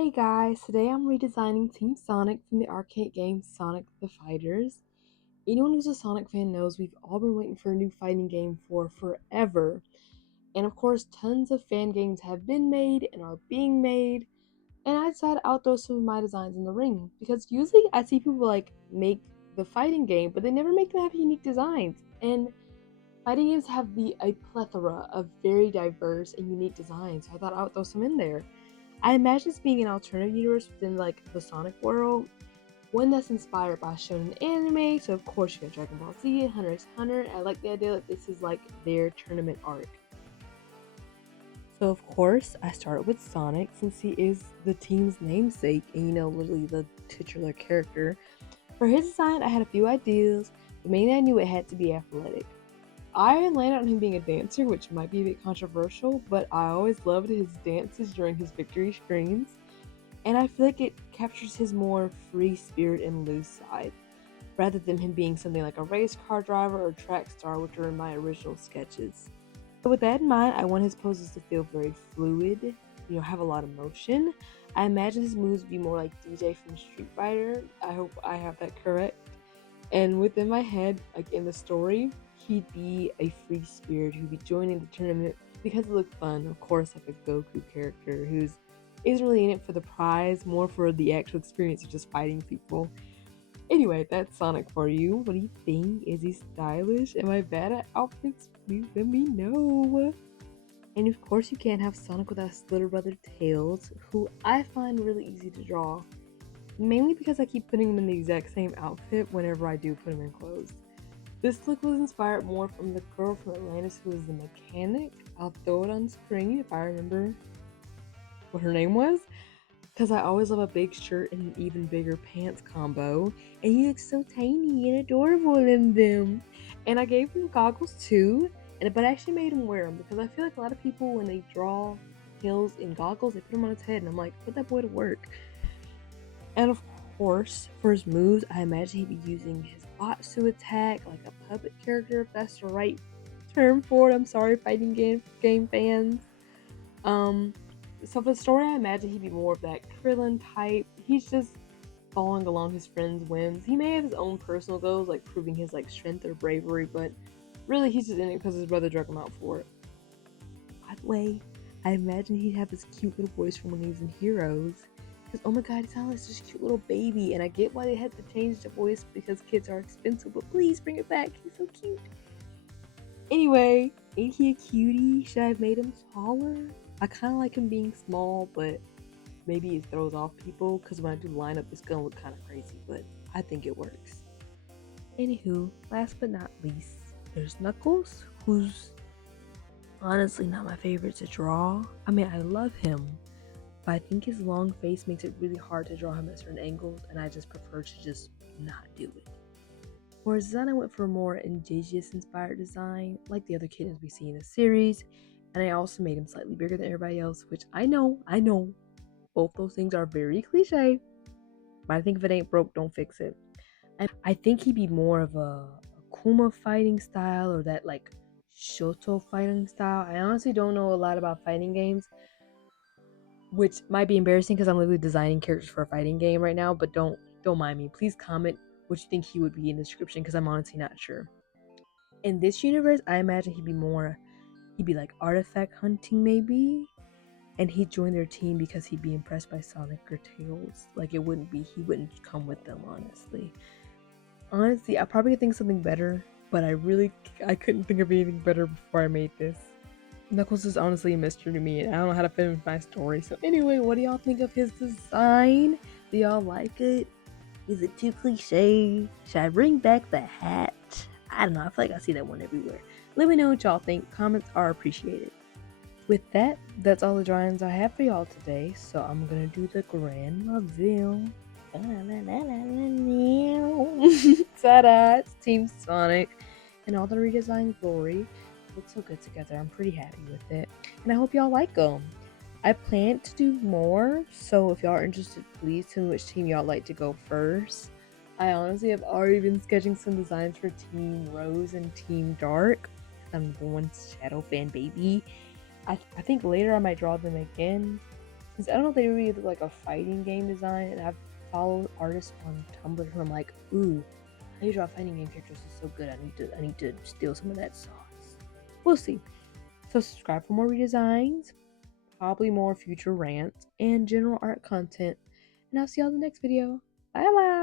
Hey guys, today I'm redesigning Team Sonic from the arcade game Sonic the Fighters. Anyone who's a Sonic fan knows we've all been waiting for a new fighting game for forever. And of course, tons of fan games have been made and are being made. And I decided I'll throw some of my designs in the ring because usually I see people make the fighting game, but they never make them have unique designs. And fighting games have a plethora of very diverse and unique designs, so I thought I would throw some in there. I imagine this being an alternative universe within the Sonic world, one that's inspired by shonen anime. So of course you got Dragon Ball Z and Hunter x Hunter. I like the idea that this is like their tournament arc. So of course I started with Sonic since he is the team's namesake and literally the titular character. For his design I had a few ideas, but mainly I knew it had to be athletic. I landed on him being a dancer, which might be a bit controversial, but I always loved his dances during his victory screens, and I feel like it captures his more free spirit and loose side, rather than him being something like a race car driver or track star, which were in my original sketches. So with that in mind, I want his poses to feel very fluid, have a lot of motion. I imagine his moves would be more like DJ from Street Fighter. I hope I have that correct. And within my head, like in the story, he'd be a free spirit who'd be joining the tournament because it looked fun. Of course, like a Goku character who's isn't really in it for the prize, more for the actual experience of just fighting people. Anyway, that's Sonic for you. What do you think? Is he stylish? Am I bad at outfits? Please let me know. And of course, you can't have Sonic without his little brother Tails, who I find really easy to draw. Mainly because I keep putting him in the exact same outfit whenever I do put him in clothes. This look was inspired more from the girl from Atlantis who was the mechanic. I'll throw it on screen if I remember what her name was, because I always love a big shirt and an even bigger pants combo, and he looks so tiny and adorable in them. And I gave him goggles too, but I actually made him wear them because I feel like a lot of people when they draw Tails in goggles, they put them on his head, and I'm like, put that boy to work. And of course, for his moves, I imagine he'd be using his bots to attack like a puppet character, if that's the right term for it. I'm sorry, fighting game fans. So for the story, I imagine he'd be more of that Krillin type. He's just following along his friend's whims. He may have his own personal goals, like proving his strength or bravery, but really he's just in it because his brother drug him out for it. By the way, I imagine he'd have this cute little voice from when he was in Heroes. Because, oh my god, he sounds like such a cute little baby. And I get why they had to change the voice because kids are expensive, but please bring it back. He's so cute. Anyway, ain't he a cutie? Should I have made him taller? I kind of like him being small, but maybe it throws off people because when I do lineup, it's gonna look kind of crazy, but I think it works. Anywho, last but not least, there's Knuckles, who's honestly not my favorite to draw. I mean, I love him, but I think his long face makes it really hard to draw him at certain angles, and I just prefer to just not do it. For his design, I went for a more indigenous inspired design, like the other kittens we see in the series, and I also made him slightly bigger than everybody else, which I know, both those things are very cliche, but I think if it ain't broke, don't fix it. And I think he'd be more of a Kuma fighting style or that Shoto fighting style. I honestly don't know a lot about fighting games, which might be embarrassing because I'm literally designing characters for a fighting game right now, but don't mind me. Please comment what you think he would be in the description because I'm honestly not sure. In this universe, I imagine he'd be like artifact hunting maybe, and he'd join their team because he'd be impressed by Sonic or Tails. Like he wouldn't come with them, honestly. I probably could think of something better, but I couldn't think of anything better before I made this. Knuckles is honestly a mystery to me, and I don't know how to fit in my story. So anyway, what do y'all think of his design? Do y'all like it? Is it too cliche? Should I bring back the hat? I don't know. I feel like I see that one everywhere. Let me know what y'all think. Comments are appreciated. With that, that's all the drawings I have for y'all today. So I'm gonna do the grand reveal. Ta-da! It's Team Sonic and all the redesigned glory. Look so good together. I'm pretty happy with it, and I hope y'all like them. I plan to do more, so if y'all are interested, please tell me which team y'all like to go first. I honestly have already been sketching some designs for Team Rose and Team Dark. I'm the one Shadow fan baby. I think later I might draw them again, I don't know if they really look like a fighting game design, and I've followed artists on Tumblr who I'm like, ooh, how you draw fighting game characters is so good. I need to steal some of that sauce. We'll see. So subscribe for more redesigns, probably more future rants, and general art content. And I'll see y'all in the next video. Bye bye!